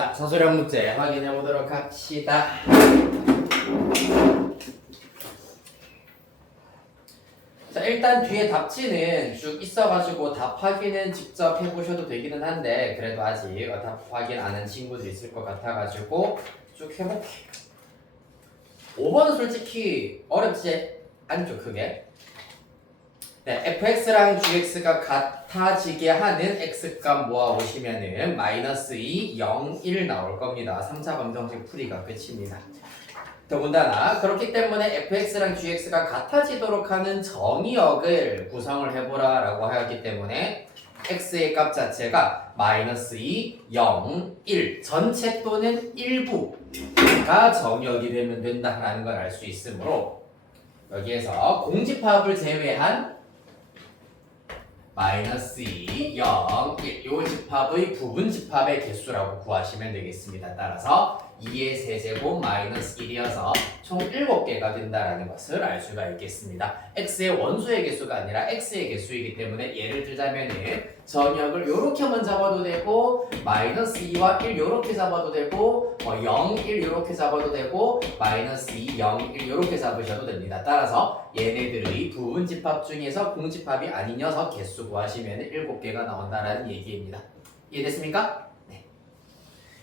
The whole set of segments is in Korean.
자, 서술형 문제 확인해 보도록 합시다. 자, 일단 뒤에 답지는 쭉 있어가지고 답 확인은 직접 해보셔도 되기는 한데 그래도 아직 답 확인 안 한 친구도 있을 것 같아가지고 쭉 해볼게요. 5번은 솔직히 어렵지 않죠, 크게. 네, fx랑 gx가 같아지게 하는 x값 모아보시면은 마이너스 2, 0, 1 나올 겁니다. 3차 방정식 풀이가 끝입니다. 더군다나 그렇기 때문에 fx랑 gx가 같아지도록 하는 정의역을 구성을 해보라 라고 하였기 때문에 x의 값 자체가 마이너스 2, 0, 1 전체 또는 일부가 정의역이 되면 된다라는 걸 알 수 있으므로 여기에서 공집합을 제외한 마이너스 2, 0, 1 요 집합의 부분 집합의 개수라고 구하시면 되겠습니다. 따라서 2의 세제곱 마이너스 1이어서 총 7개가 된다는 것을 알 수가 있겠습니다. x의 원소의 개수가 아니라 x의 개수이기 때문에 예를 들자면 정역을 요렇게만 잡아도 되고 마이너스 2와 1 요렇게 잡아도 되고 0, 1 요렇게 잡아도 되고 마이너스 2, 0, 1 요렇게 잡으셔도 됩니다. 따라서 얘네들의 부분 집합 중에서 공집합이 아닌 녀석 개수 구하시면 7개가 나온다는 얘기입니다. 이해됐습니까?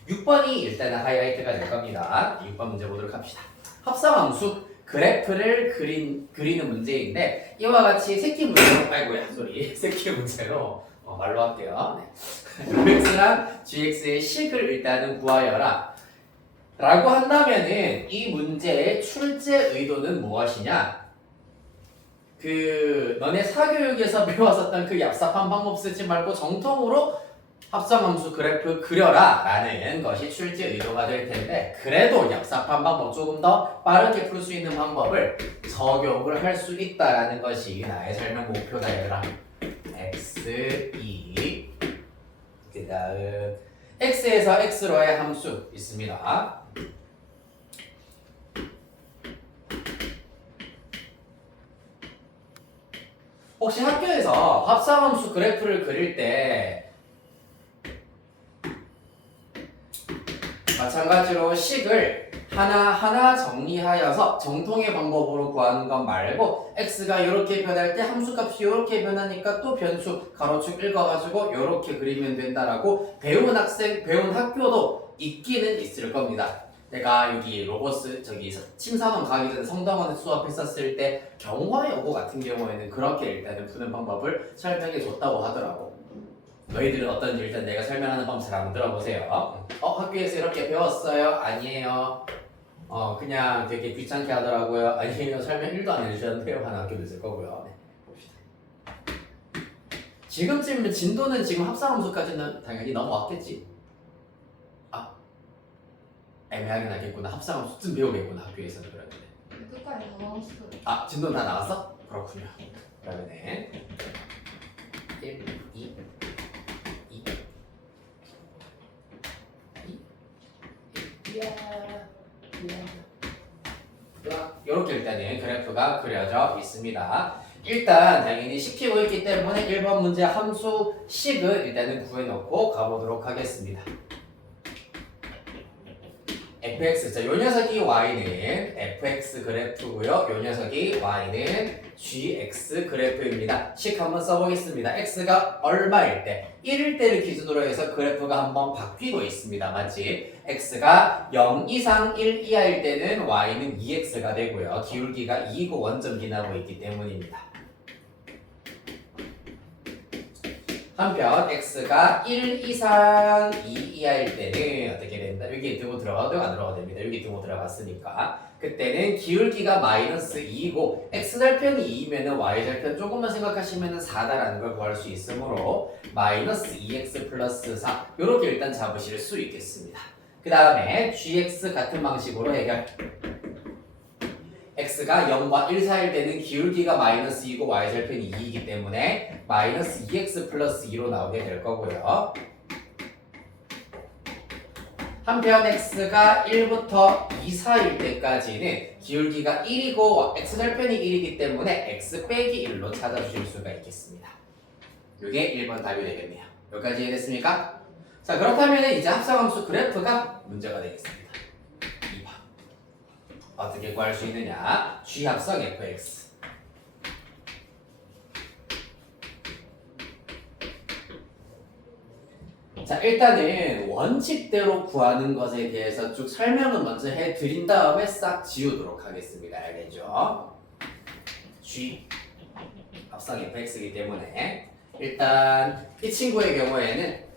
6번이 일단은 하이라이트가 될 겁니다. 6번 문제 보도록 합시다. 합성함수 그래프를 그리는 문제인데 이와 같이 새끼 문제로 새끼 문제로 말로 할게요. fx랑 gx의 식을 일단은 구하여라 라고 한다면은 이 문제의 출제 의도는 무엇이냐? 너네 사교육에서 배웠었던 그 얍삽한 방법 쓰지 말고 정통으로 합성함수 그래프 그려라 라는 것이 출제 의도가 될 텐데 그래도 얍삽한 방법 조금 더 빠르게 풀 수 있는 방법을 적용을 할 수 있다라는 것이 나의 설명 목표다 얘들아. x2 그 다음 x에서 x로의 함수 있습니다. 혹시 학교에서 합성함수 그래프를 그릴 때 마찬가지로 식을 하나하나 정리하여서 정통의 방법으로 구하는 것 말고 x가 이렇게 변할 때 함수값이 이렇게 변하니까 또 변수 가로축 읽어가지고 이렇게 그리면 된다라고 배운 학교도 있기는 있을 겁니다. 내가 여기 로버스 침사원 가기 전에 성당원 수업했었을 때 경화여고 같은 경우에는 그렇게 일단은 푸는 방법을 설명해 줬다고 하더라고. 너희들은 어떤지 일단 내가 설명하는 방법 잘 한번 들어보세요. 학교에서 이렇게 배웠어요? 아니에요. 그냥 되게 귀찮게 하더라고요. 아니에요. 설명 1도 안 해주셨는데요. 하는 학교도 있을 거고요. 네, 봅시다. 지금쯤 진도는 지금 합성함수까지는 당연히 넘어왔겠지. 애매하긴 하겠구나. 합성함수쯤 배우겠구나. 학교에서는 그러는데. 끝까지 다 나왔어요. 진도는 다 나왔어? 그렇군요. 그러면 1, 2, 이렇게 일단은 그래프가 그려져 있습니다. 일단 당연히 시키고 있기 때문에 1번 문제 함수 식을 일단은 구해놓고 가보도록 하겠습니다. fx, 자, 요 녀석이 y는 fx 그래프고요. 요 녀석이 y는 gx 그래프입니다. 식 한번 써보겠습니다. x가 얼마일 때? 1일 때를 기준으로 해서 그래프가 한번 바뀌고 있습니다. 맞지? x가 0 이상 1 이하일 때는 y는 2x가 되고요. 기울기가 2이고 원점 기나고 있기 때문입니다. 한편 x가 1 이상 2 이하일 때는 어떻게 된다? 여기 두고 들어가도 안 들어가도 됩니다. 여기 두고 들어갔으니까 그때는 기울기가 마이너스 2이고 x절편이 2이면 y절편 조금만 생각하시면 4다라는 걸 구할 수 있으므로 마이너스 2x 플러스 4 이렇게 일단 잡으실 수 있겠습니다. 그 다음에 gx 같은 방식으로 해결. x가 0과 1 사이일 때는 기울기가 마이너스 2고 y절편이 2이기 때문에 마이너스 2x 플러스 2로 나오게 될 거고요. 한편 x가 1부터 2 사이일 때까지는 기울기가 1이고 x절편이 1이기 때문에 x 빼기 1로 찾아주실 수가 있겠습니다. 이게 1번 답이 되겠네요. 여기까지 이해됐습니까? 자, 그렇다면 이제 합성함수 그래프가 문제가 되겠습니다. 2번. 어떻게 구할 수 있느냐? G 합성 fx. 자, 일단은 원칙대로 구하는 것에 대해서 쭉 설명을 먼저 해드린 다음에 싹 지우도록 하겠습니다. 알겠죠? G 합성 fx이기 때문에 일단 이 친구의 경우에는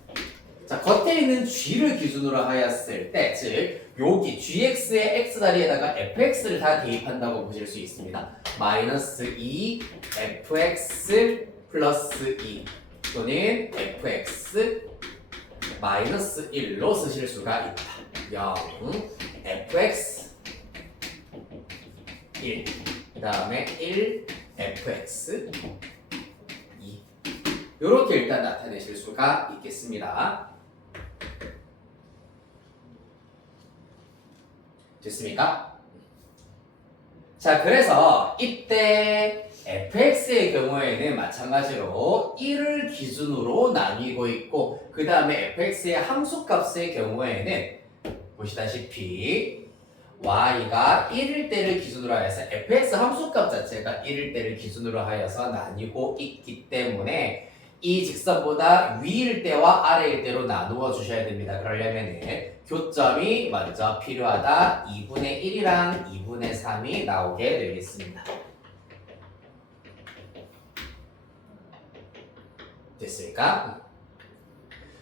자, 겉에 있는 G를 기준으로 하였을 때, 즉 여기 GX의 X 자리에다가 FX를 다 대입한다고 보실 수 있습니다. 마이너스 2 FX 플러스 2 또는 FX 마이너스 1로 쓰실 수가 있다. 0 FX 1 그 다음에 1 FX 2 이렇게 일단 나타내실 수가 있겠습니다. 됐습니까? 자, 그래서 이때 fx의 경우에는 마찬가지로 1을 기준으로 나뉘고 있고 그 다음에 fx의 함수값의 경우에는 보시다시피 y가 1일 때를 기준으로 하여서 fx 함수값 자체가 1일 때를 기준으로 하여서 나뉘고 있기 때문에 이 직선보다 위일 때와 아래일 때로 나누어 주셔야 됩니다. 그러려면 교점이 먼저 필요하다. 2분의 1이랑 2분의 3이 나오게 되겠습니다. 됐습니까?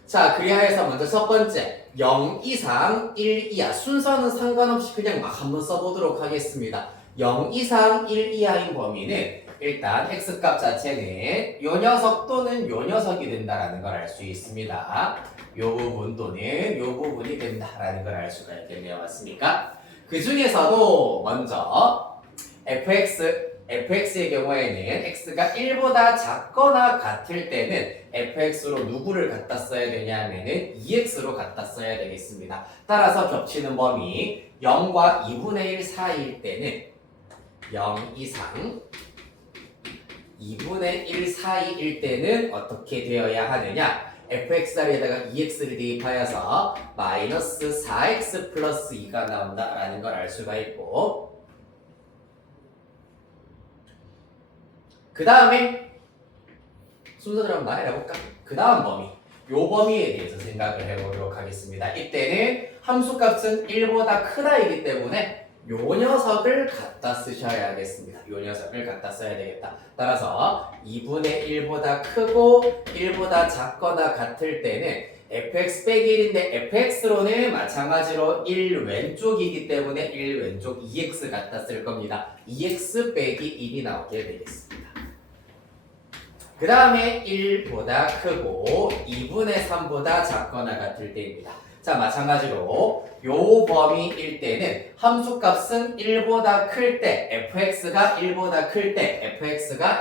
자, 그리하여서 먼저 첫 번째 0 이상 1 이하 순서는 상관없이 그냥 막 한번 써보도록 하겠습니다. 0 이상 1 이하인 범위는 일단 x값 자체는 요 녀석 또는 요 녀석이 된다라는 걸 알 수 있습니다. 요 부분 또는 요 부분이 된다라는 걸 알 수가 있겠네요. 맞습니까? 그 중에서도 먼저 fx의 경우에는 x가 1보다 작거나 같을 때는 fx로 누구를 갖다 써야 되냐면은 2x로 갖다 써야 되겠습니다. 따라서 겹치는 범위 0과 2분의 1 사이일 때는 0 이상 2분의 1 사이일 때는 어떻게 되어야 하느냐? fx 자리에다가 2x를 대입하여서 마이너스 4x 플러스 2가 나온다라는 걸 알 수가 있고 그 다음에 순서대로 한번 말해볼까? 그 다음 범위 요 범위에 대해서 생각을 해보도록 하겠습니다. 이때는 함수값은 1보다 크다이기 때문에 요 녀석을 갖다 쓰셔야겠습니다. 요 녀석을 갖다 써야 되겠다. 따라서 2분의 1보다 크고 1보다 작거나 같을 때는 fx 빼기 1인데 fx로는 마찬가지로 1 왼쪽이기 때문에 1 왼쪽 2x 갖다 쓸 겁니다. 2x 빼기 1이 나오게 되겠습니다. 그 다음에 1보다 크고 2분의 3보다 작거나 같을 때입니다. 자, 마찬가지로 요 범위일 때는 함수값은 1보다 클 때 fx가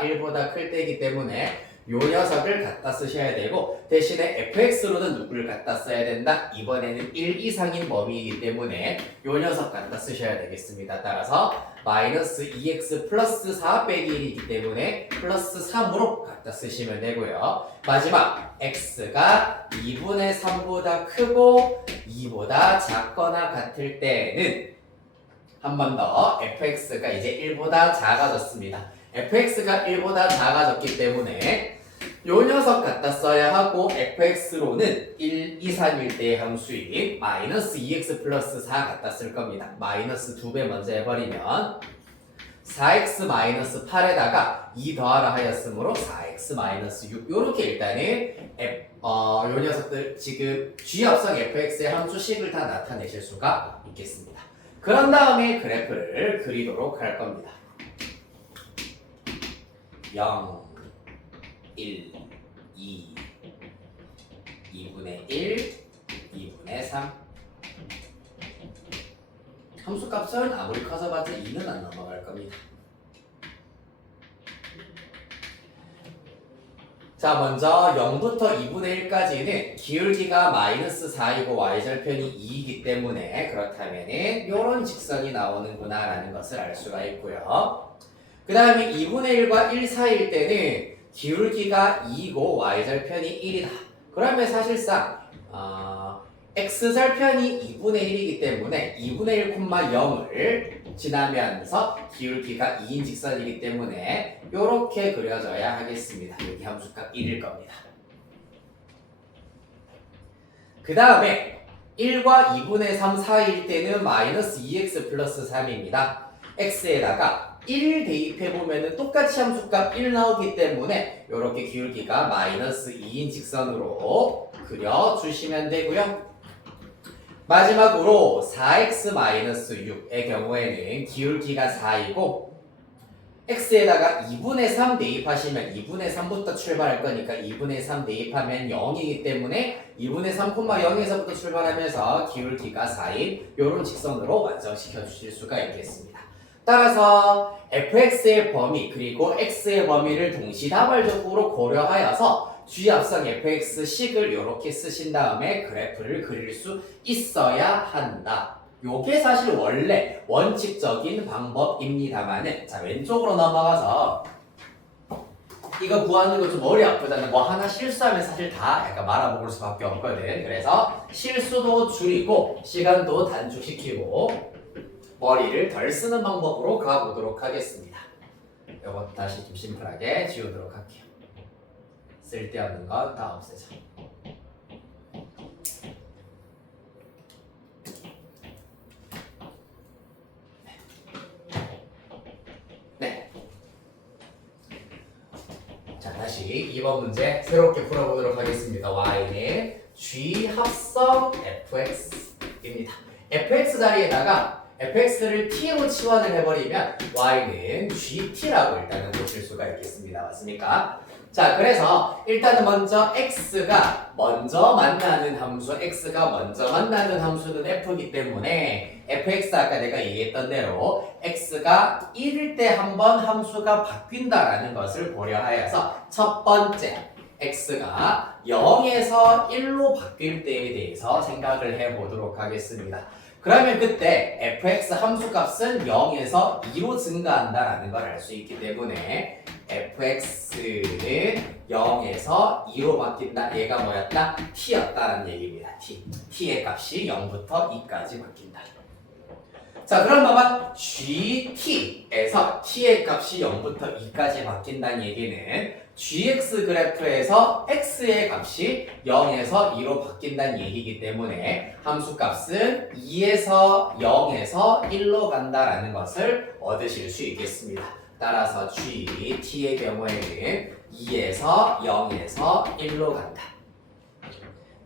1보다 클 때이기 때문에 요 녀석을 갖다 쓰셔야 되고 대신에 fx로는 누구를 갖다 써야 된다? 이번에는 1 이상인 범위이기 때문에 요 녀석 갖다 쓰셔야 되겠습니다. 따라서 마이너스 2x 플러스 4 빼기 1이기 때문에 플러스 3으로 갖다 쓰시면 되고요. 마지막 x가 2분의 3보다 크고 2보다 작거나 같을 때는 한 번 더 fx가 이제 1보다 작아졌습니다. fx가 1보다 작아졌기 때문에 요 녀석 갖다 써야 하고 fx로는 1 이상일 때의 함수인 마이너스 2x 플러스 4 갖다 쓸 겁니다. 마이너스 2배 먼저 해버리면 4x 마이너스 8에다가 2 더하라 하였으므로 4x 마이너스 6 요렇게 일단은 요 녀석들 지금 g 합성 fx의 함수식을 다 나타내실 수가 있겠습니다. 그런 다음에 그래프를 그리도록 할 겁니다. 0 1 2 2분의 1 2분의 3 함수값은 아무리 커서봤자 2는 안 넘어갈 겁니다. 자, 먼저 0부터 2분의 1까지는 기울기가 마이너스 4이고 y절편이 2이기 때문에 그렇다면은 이런 직선이 나오는구나 라는 것을 알 수가 있고요. 그 다음에 2분의 1과 1 사이일 때는 기울기가 2이고 y절편이 1이다. 그러면 사실상 x절편이 2분의 1이기 때문에 2분의 1,0을 지나면서 기울기가 2인 직선이기 때문에 이렇게 그려져야 하겠습니다. 여기 함수값 1일 겁니다. 그 다음에 1과 2분의 3 사이일 때는 마이너스 2x 플러스 3입니다. x에다가 1 대입해보면 똑같이 함수값 1 나오기 때문에 이렇게 기울기가 마이너스 2인 직선으로 그려주시면 되고요. 마지막으로 4x-6의 경우에는 기울기가 4이고 x에다가 2분의 3 대입하시면 2분의 3부터 출발할 거니까 2분의 3 대입하면 0이기 때문에 2분의 3, 0에서부터 출발하면서 기울기가 4인 이런 직선으로 완성시켜 주실 수가 있겠습니다. 따라서 fx의 범위 그리고 x의 범위를 동시다발적으로 고려하여서 G합성 fx식을 이렇게 쓰신 다음에 그래프를 그릴 수 있어야 한다. 요게 사실 원래 원칙적인 방법입니다만은 자 왼쪽으로 넘어가서 이거 구하는 거 좀 머리 아프잖아. 뭐 하나 실수하면 사실 다 약간 말아먹을 수밖에 없거든. 그래서 실수도 줄이고 시간도 단축시키고 머리를 덜 쓰는 방법으로 가보도록 하겠습니다. 요거 다시 좀 심플하게 지우도록 할게요. 쓸데없는 건 다 없애자. 네. 자, 다시 2번 문제 새롭게 풀어보도록 하겠습니다. y는 g 합성 fx입니다. fx 자리에다가 fx를 t로 치환을 해버리면 y는 gt라고 일단은 보실 수가 있겠습니다. 맞습니까? 자, 그래서 일단은 먼저 x가 먼저 만나는 함수는 f이기 때문에 fx 아까 내가 얘기했던 대로 x가 1일 때 한 번 함수가 바뀐다라는 것을 고려하여서 첫 번째 x가 0에서 1로 바뀔 때에 대해서 생각을 해보도록 하겠습니다. 그러면 그때 fx 함수값은 0에서 2로 증가한다라는 걸 알 수 있기 때문에 fx는 0에서 2로 바뀐다. 얘가 뭐였다? t였다라는 얘기입니다. t의 값이 0부터 2까지 바뀐다. 자, 그럼 봐봐. gt에서 t의 값이 0부터 2까지 바뀐다는 얘기는 gx 그래프에서 x의 값이 0에서 2로 바뀐다는 얘기이기 때문에 함수값은 2에서 0에서 1로 간다라는 것을 얻으실 수 있겠습니다. 따라서 gt의 경우에는 2에서 0에서 1로 간다.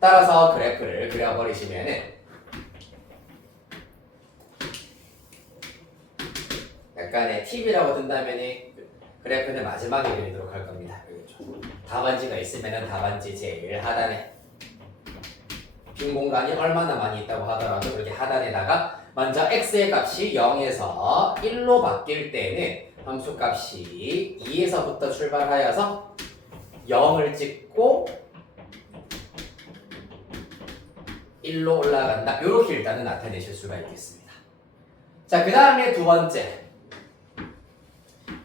따라서 그래프를 그려버리시면은 약간의 팁이라고 든다면 그래프는 마지막에 그리도록 할 겁니다. 답안지가 있으면 답안지 제일 하단에 빈 공간이 얼마나 많이 있다고 하더라도 이렇게 하단에다가 먼저 x의 값이 0에서 1로 바뀔 때는 함수값이 2에서부터 출발하여서 0을 찍고 1로 올라간다. 이렇게 일단은 나타내실 수가 있겠습니다. 자, 그 다음에 두 번째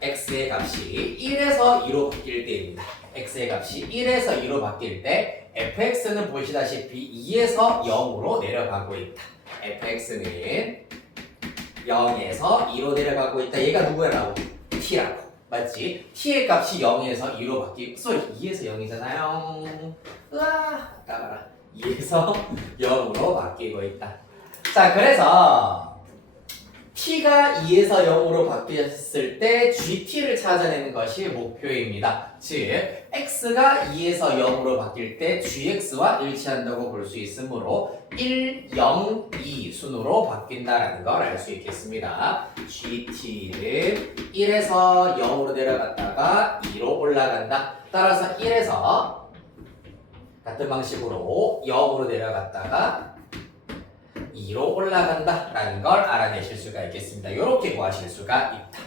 x의 값이 1에서 2로 바뀔 때입니다. x의 값이 1에서 2로 바뀔 때 fx는 보시다시피 2에서 0으로 내려가고 있다. fx는 0에서 2로 내려가고 있다. 얘가 누구라고? t라고. 맞지? t의 값이 0에서 2로 바뀌고 2에서 0이잖아요. 으아, 까봐라. 2에서 0으로 바뀌고 있다. 자, 그래서 t가 2에서 0으로 바뀌었을 때 gt를 찾아내는 것이 목표입니다. 즉, x가 2에서 0으로 바뀔 때 gx와 일치한다고 볼 수 있으므로 1, 0, 2 순으로 바뀐다는 걸 알 수 있겠습니다. gt는 1에서 0으로 내려갔다가 2로 올라간다. 따라서 1에서 같은 방식으로 0으로 내려갔다가 2로 올라간다 라는 걸 알아내실 수가 있겠습니다. 이렇게 구하실 수가 있다.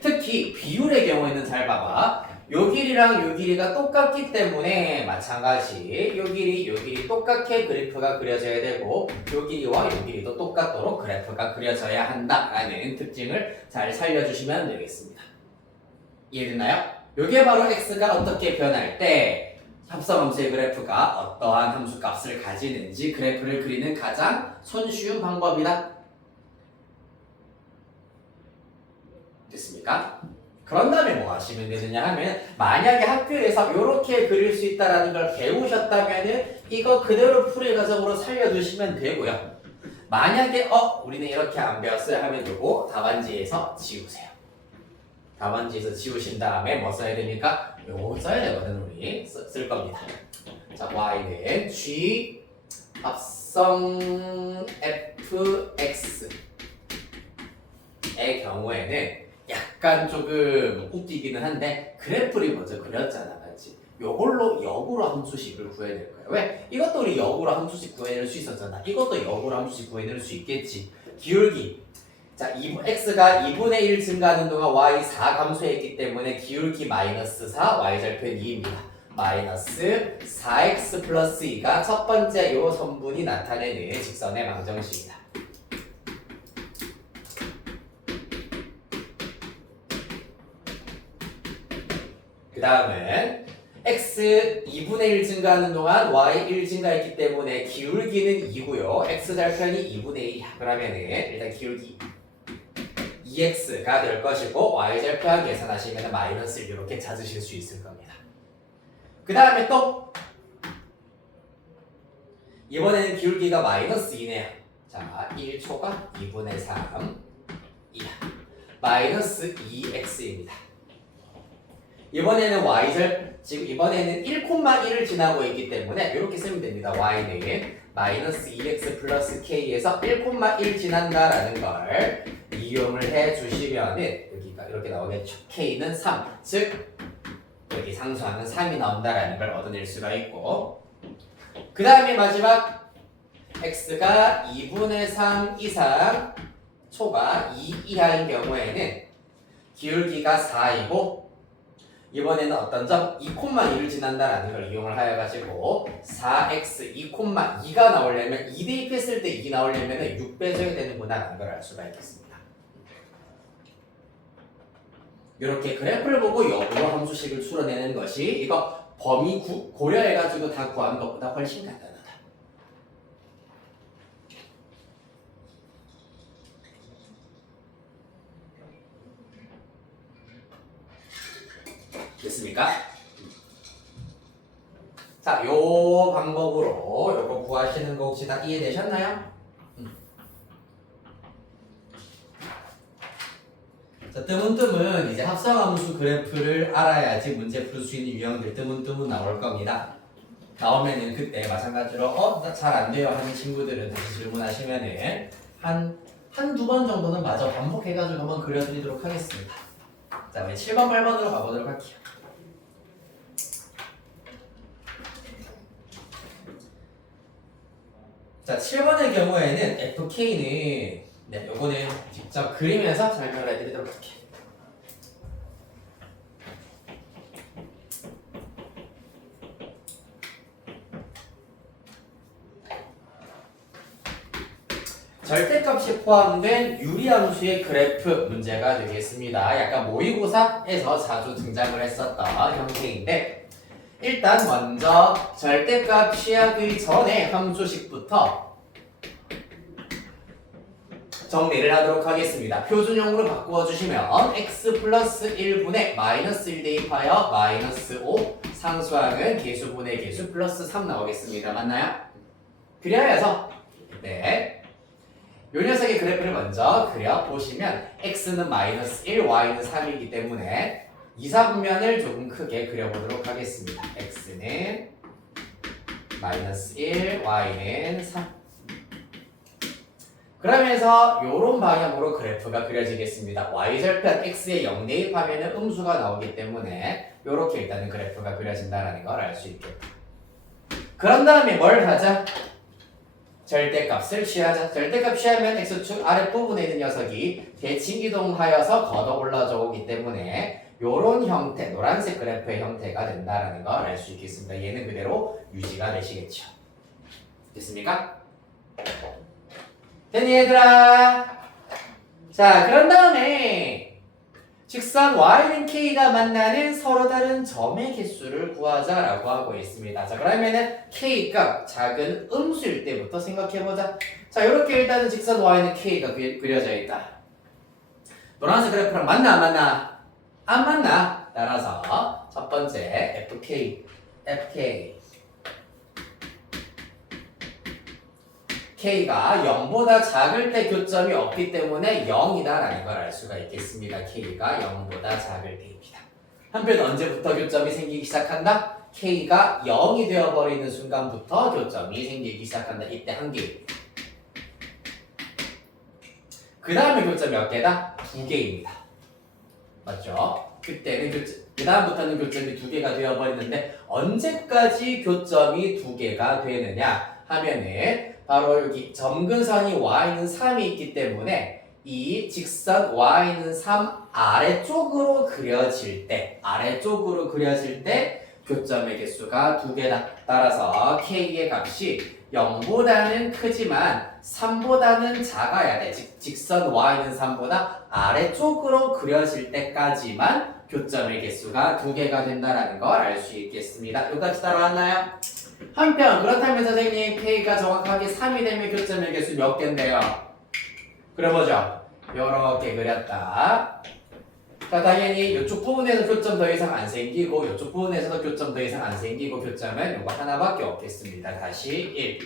특히 비율의 경우에는 잘 봐봐. 요 길이랑 요 길이가 똑같기 때문에 마찬가지 요 길이 똑같게 그래프가 그려져야 되고 요 길이와 요 길이도 똑같도록 그래프가 그려져야 한다라는 특징을 잘 살려주시면 되겠습니다. 이해됐나요? 요게 바로 x가 어떻게 변할 때 합성함수의 그래프가 어떠한 함수 값을 가지는지 그래프를 그리는 가장 손쉬운 방법이다. 됐습니까? 그런 다음에 뭐 하시면 되느냐 하면 만약에 학교에서 이렇게 그릴 수 있다는 걸 배우셨다면 이거 그대로 풀이 과정으로 살려두시면 되고요. 만약에 우리는 이렇게 안 배웠어요 하면 요거 답안지에서 지우세요. 답안지에서 지우신 다음에 뭐 써야 됩니까? 요거 써야 되거든. 우리 쓸 겁니다. 자, y는 g 합성 fx의 경우에는 약간 조금 웃기기는 한데 그래프를 먼저 그렸잖아, 맞지? 요걸로 역으로 함수식을 구해낼 거야. 왜? 이것도 우리 역으로 함수식 구해낼 수 있었잖아. 이것도 역으로 함수식 구해낼 수 있겠지. 기울기. 자, x가 2분의 1 증가하는 동안 y 4 감소했기 때문에 기울기 마이너스 4, y절편 2입니다. 마이너스 4x 플러스 2가 첫 번째 요 선분이 나타내는 직선의 방정식이다. 그 다음은 x 2분의 1 증가하는 동안 y 1 증가했기 때문에 기울기는 2고요. x절편이 2분의 1이야. 그러면은 일단 기울기 2x가 될 것이고 y절편 계산하시면 마이너스 1 이렇게 찾으실 수 있을 겁니다. 그 다음에 또 이번에는 기울기가 마이너스 2네요. 자, 1초가 2분의 3 2야. 마이너스 2x입니다. 이번에는 지금 이번에는 1,1을 지나고 있기 때문에 이렇게 쓰면 됩니다. y는 마이너스 2x 플러스 k에서 1,1 지난다라는 걸 이용을 해주시면은 여기가 이렇게 나오겠죠. k는 3, 즉 여기 상수하는 3이 나온다라는 걸 얻어낼 수가 있고, 그 다음에 마지막 x가 2분의 3 이상 초가 2 이하인 경우에는 기울기가 4이고 이번에는 어떤 점 2,2를 지난다라는 걸 이용을 하여가지고 4x 2,2가 나오려면 2 대입했을 때 2 나오려면 6배줘야 되는구나 라는 걸 알 수가 있겠습니다. 이렇게 그래프를 보고 역으로 함수식을 풀어내는 것이 이거 범위 고려해가지고 다 구하는 것보다 훨씬 간단하다. 됐습니까? 자, 요 방법으로 요거 구하시는 거 혹시 다 이해되셨나요? 자, 뜨문뜨문 이제 합성함수 그래프를 알아야지 문제 풀 수 있는 유형들 뜨문뜨문 나올 겁니다. 나오면은 그때 마찬가지로 잘 안 돼요 하는 친구들은 다시 질문하시면은 한두 번 정도는 마저 반복해가지고 한번 그려드리도록 하겠습니다. 자, 우리 7번, 8번으로 가보도록 할게요. 자, 7번의 경우에는 FK는 요거는 직접 그리면서 설명을 해드리도록 할게요. 절대값이 포함된 유리함수의 그래프 문제가 되겠습니다. 약간 모의고사에서 자주 등장을 했었던 형태인데 일단 먼저 절대값 취하기 전에 함수식부터 정리를 하도록 하겠습니다. 표준형으로 바꾸어 주시면 x 플러스 1분의 마이너스 1 대입하여 마이너스 5 상수항은 개수분의 개수 플러스 3 나오겠습니다. 맞나요? 그리하여서 요 녀석의 그래프를 먼저 그려보시면 x는 마이너스 1, y는 3이기 때문에 이사분면을 조금 크게 그려보도록 하겠습니다. x는 마이너스 1, y는 3. 그러면서 이런 방향으로 그래프가 그려지겠습니다. y절편 x에 0 대입하면 음수가 나오기 때문에 이렇게 일단은 그래프가 그려진다는 걸 알 수 있겠다. 그런 다음에 뭘 하자? 절대값을 취하자. 절대값 취하면 x축 아랫부분에 있는 녀석이 대칭 이동하여서 걷어 올라져 오기 때문에 요런 형태, 노란색 그래프의 형태가 된다는 걸 알 수 있겠습니다. 얘는 그대로 유지가 되시겠죠. 됐습니까? 됐니 얘들아? 자, 그런 다음에 직선 y는 k가 만나는 서로 다른 점의 개수를 구하자라고 하고 있습니다. 자, 그러면은 k가 작은 음수일 때부터 생각해보자. 자, 이렇게 일단은 직선 y는 k가 그려져 있다. 노란색 그래프랑 만나 안 만나? 안 만나. 따라서 첫 번째 fk k가 0보다 작을 때 교점이 없기 때문에 0이다라는 걸 알 수가 있겠습니다. k가 0보다 작을 때입니다. 한편 언제부터 교점이 생기기 시작한다? k가 0이 되어버리는 순간부터 교점이 생기기 시작한다. 이때 한 개. 그 다음에 교점이 몇 개다? 두 개입니다. 맞죠? 그때는 그 다음부터는 교점이 두 개가 되어버리는데 언제까지 교점이 두 개가 되느냐 하면은 바로 여기 점근선이 y는 3이 있기 때문에 이 직선 y는 3 아래쪽으로 그려질 때 교점의 개수가 두 개다. 따라서 k의 값이 0보다는 크지만 3보다는 작아야 돼. 직선 y는 3보다 아래쪽으로 그려질 때까지만 교점의 개수가 두 개가 된다는 걸 알 수 있겠습니다. 여기까지 따라왔나요? 한편 그렇다면 선생님 k가 정확하게 3이 되면 교점의 개수 몇 개인데요? 그려보죠. 요렇게 그렸다. 자, 당연히 이쪽 부분에서 교점 더 이상 안 생기고 이쪽 부분에서도 교점 더 이상 안 생기고 교점은 요거 하나밖에 없겠습니다. 다시 1.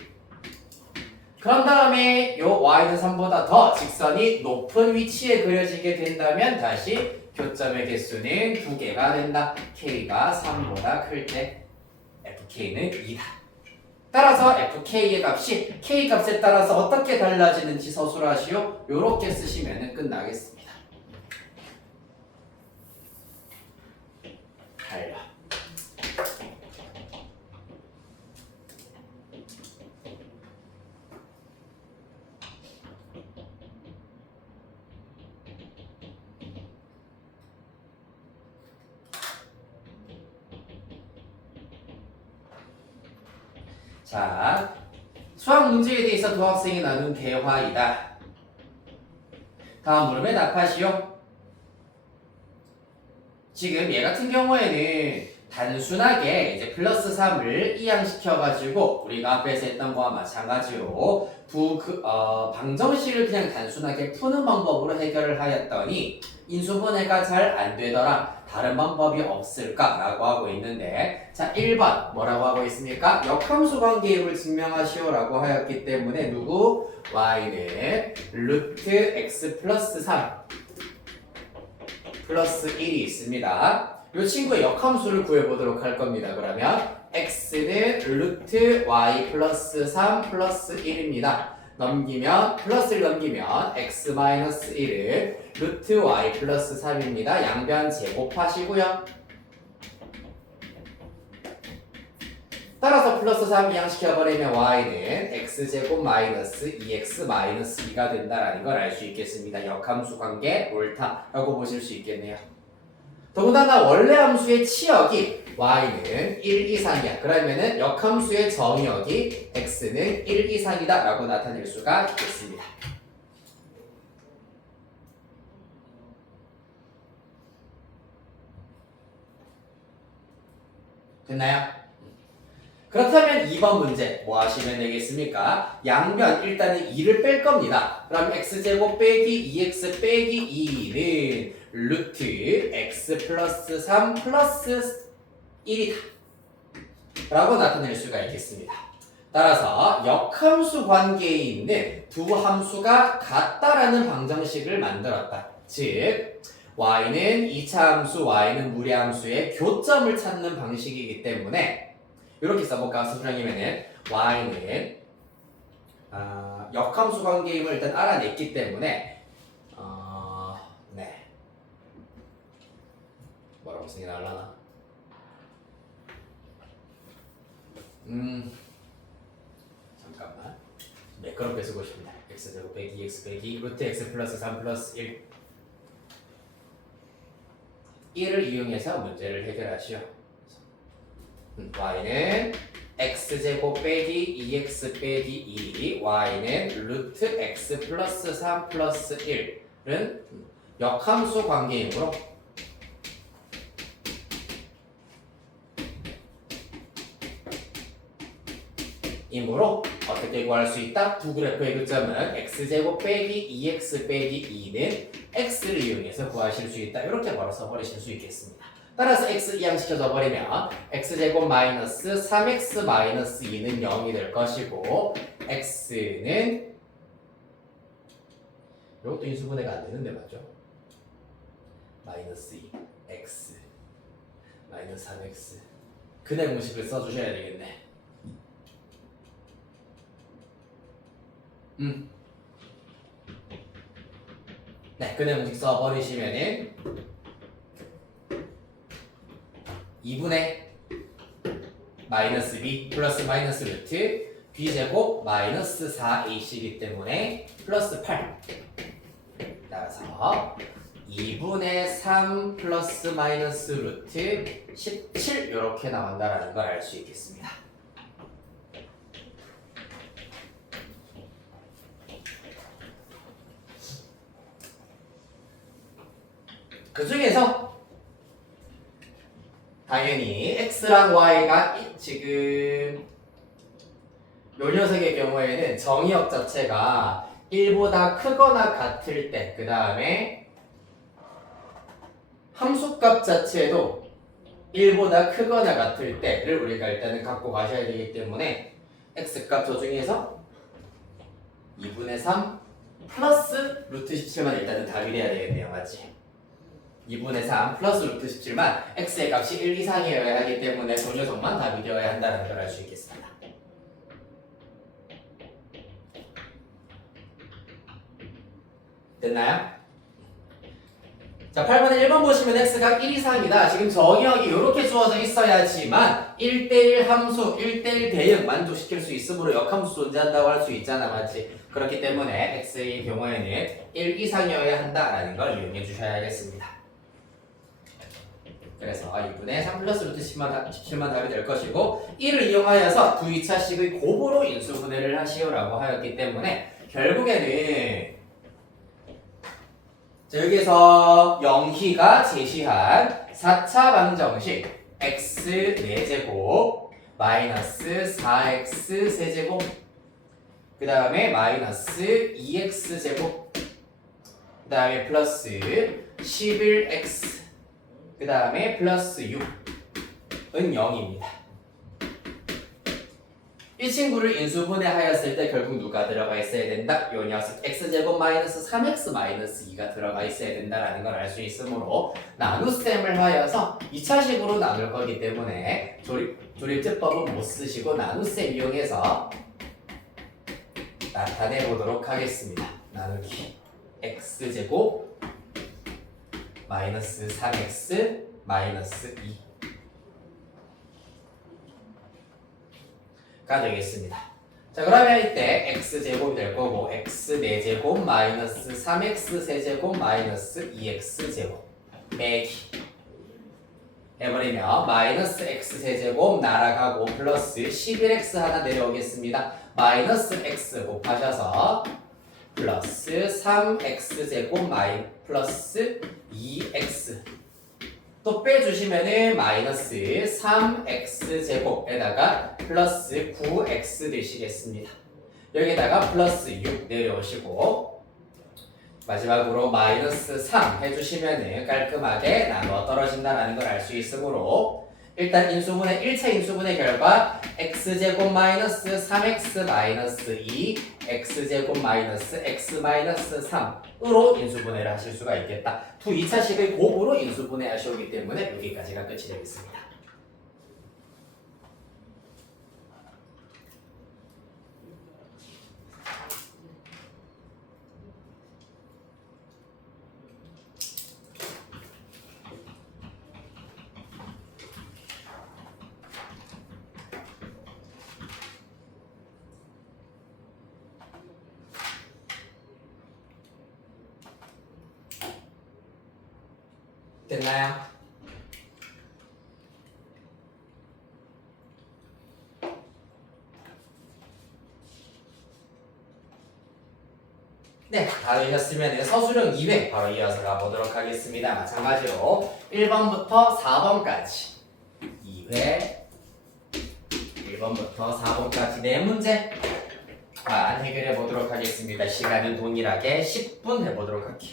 그런 다음에 요 y는 3보다 더 직선이 높은 위치에 그려지게 된다면 다시 교점의 개수는 두 개가 된다. k가 3보다 클 때 fk는 2다. 따라서 fk의 값이 k 값에 따라서 어떻게 달라지는지 서술하시오. 요렇게 쓰시면 끝나겠습니다. 달라. 자, 수학 문제에 대해서 두 학생이 나눈 대화이다. 다음 물음에 답하시오. 지금 얘 같은 경우에는 단순하게 이제 플러스 3을 이항시켜가지고 우리가 앞에서 했던 거와 마찬가지로 방정식을 그냥 단순하게 푸는 방법으로 해결을 하였더니 인수분해가 잘 안 되더라. 다른 방법이 없을까라고 하고 있는데, 자 1번 뭐라고 하고 있습니까? 역함수 관계입을 증명하시오라고 하였기 때문에 누구? y는 루트 x 플러스 3 플러스 1이 있습니다. 이 친구의 역함수를 구해보도록 할 겁니다. 그러면 x는 루트 y 플러스 3 플러스 1입니다. 플러스를 넘기면 x 마이너스 1은 루트 y 플러스 3입니다. 양변 제곱하시고요. 따라서 플러스 3 이항시켜버리면 y는 x제곱 마이너스 2x 마이너스 2가 된다는 걸 알 수 있겠습니다. 역함수 관계 옳다라고 보실 수 있겠네요. 더군다나 원래 함수의 치역이 y는 1 이상이야. 그러면은 역함수의 정의역이 x는 1 이상이다 라고 나타낼 수가 있겠습니다. 됐나요? 그렇다면 2번 문제 뭐 하시면 되겠습니까? 양변 일단은 2를 뺄 겁니다. 그럼 x제곱 빼기 2x 빼기 2는 루트 x 플러스 3 플러스 1이다 라고 나타낼 수가 있겠습니다. 따라서 역함수 관계에 있는 두 함수가 같다라는 방정식을 만들었다. 즉 y는 2차 함수, y는 무리함수의 교점을 찾는 방식이기 때문에 이렇게 써볼까? 수술형이면은 y는 역함수 관계임을 일단 알아냈기 때문에 네 뭐라고 쓰기 날라나? 잠깐만 매끄럽게 쓰고 싶습니다. x제곱 빼기 2x 빼기 루트 x 플러스 3 플러스 1 1을 이용해서 문제를 해결하시오. y는 x제곱 빼기 2x 빼기 2 y는 루트 x 플러스 3 플러스 1은 역함수 관계이므로 이므로 어떻게 구할 수 있다? 두 그래프의 교점은 x제곱 빼기 2x 빼기 2는 x를 이용해서 구하실 수 있다. 이렇게 바로 써버리실 수 있겠습니다. 따라서 x 이항시켜줘 버리면 x제곱 마이너스 3x 마이너스 2는 0이 될 것이고 x는 이것도 인수분해가 안 되는데 맞죠? 마이너스 2 x 마이너스 3x 근해 공식을 써주셔야 되겠네. 네, 근해 공식 써버리시면은 2분의 마이너스 b 플러스 마이너스 루트 b제곱 마이너스 4ac이기 때문에 플러스 8 따라서 2분의 3 플러스 마이너스 루트 17 이렇게 나온다라는 걸 알 수 있겠습니다. 그 중에서 당연히 x랑 y가 지금 요 녀석의 경우에는 정의역 자체가 1보다 크거나 같을 때, 그 다음에 함수값 자체도 1보다 크거나 같을 때를 우리가 일단은 갖고 가셔야 되기 때문에 x값 저 중에서 2분의 3 플러스 루트 17만 일단은 답이 돼야 되겠네요. 맞지? 2분의 3 플러스 루트 17만 x의 값이 1 이상이어야 하기 때문에 그 녀석만 답이 되어야 한다는 걸 알 수 있겠습니다. 됐나요? 자, 8번에 1번 보시면 x가 1 이상이다. 지금 정의역이 이렇게 주어져 있어야지만 1대1 함수, 1대1 대응 만족시킬 수 있으므로 역함수 존재한다고 할 수 있잖아. 맞지? 그렇기 때문에 x의 경우에는 1 이상이어야 한다라는 걸 이용해 주셔야겠습니다. 그래서 2분의 3 플러스 루트 17만 답이 될 것이고 1을 이용하여서 두 2차식의 곱으로 인수분해를 하시오라고 하였기 때문에 결국에는 자, 여기서 영희가 제시한 4차 방정식 x 4제곱 마이너스 4x 세제곱 그 다음에 마이너스 2x제곱 그 다음에 플러스 11x 그 다음에 플러스 6은 0입니다. 이 친구를 인수분해하였을 때 결국 누가 들어가 있어야 된다? 요 녀석 x제곱 마이너스 3x 마이너스 2가 들어가 있어야 된다라는 걸 알 수 있으므로 나눗셈을 하여서 2차식으로 나눌 거기 때문에 조립제법은 못 쓰시고 나눗셈 이용해서 나타내 보도록 하겠습니다. 나누기 x제곱 마이너스 3x 마이너스 2가 되겠습니다. 자, 그러면 이때 x제곱이 될 거고 x 4제곱 마이너스 3x 세제곱 마이너스 2x제곱 빼기 해버리면 마이너스 x 세제곱 날아가고 플러스 11x 하나 내려오겠습니다. 마이너스 x 곱하셔서 플러스 3x제곱 플러스 2x 또 빼주시면은 마이너스 3x제곱에다가 플러스 9x 되시겠습니다. 여기다가 플러스 6 내려오시고 마지막으로 마이너스 3 해주시면은 깔끔하게 나누어 떨어진다는 걸 알 수 있으므로 일단 인수분해 1차 인수분해 결과 x제곱 마이너스 3x 마이너스 2 x제곱 마이너스 x 마이너스 3으로 인수분해를 하실 수가 있겠다. 두 2차식의 곱으로 인수분해 하시기 때문에 여기까지가 끝이 되겠습니다. 됐나요? 네, 다 되셨으면 서술형 2회 바로 이어서 가보도록 하겠습니다. 마찬가지로 1번부터 4번까지 2회, 1번부터 4번까지 4문제 해결해 보도록 하겠습니다. 시간은 동일하게 10분 해보도록 할게요.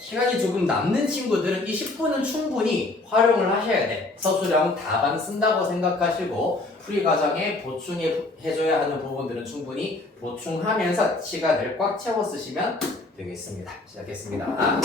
시간이 조금 남는 친구들은 이 10분은 충분히 활용을 하셔야 돼. 서술형 답안 쓴다고 생각하시고 풀이 과정에 보충해줘야 하는 부분들은 충분히 보충하면서 시간을 꽉 채워 쓰시면 되겠습니다. 시작했습니다.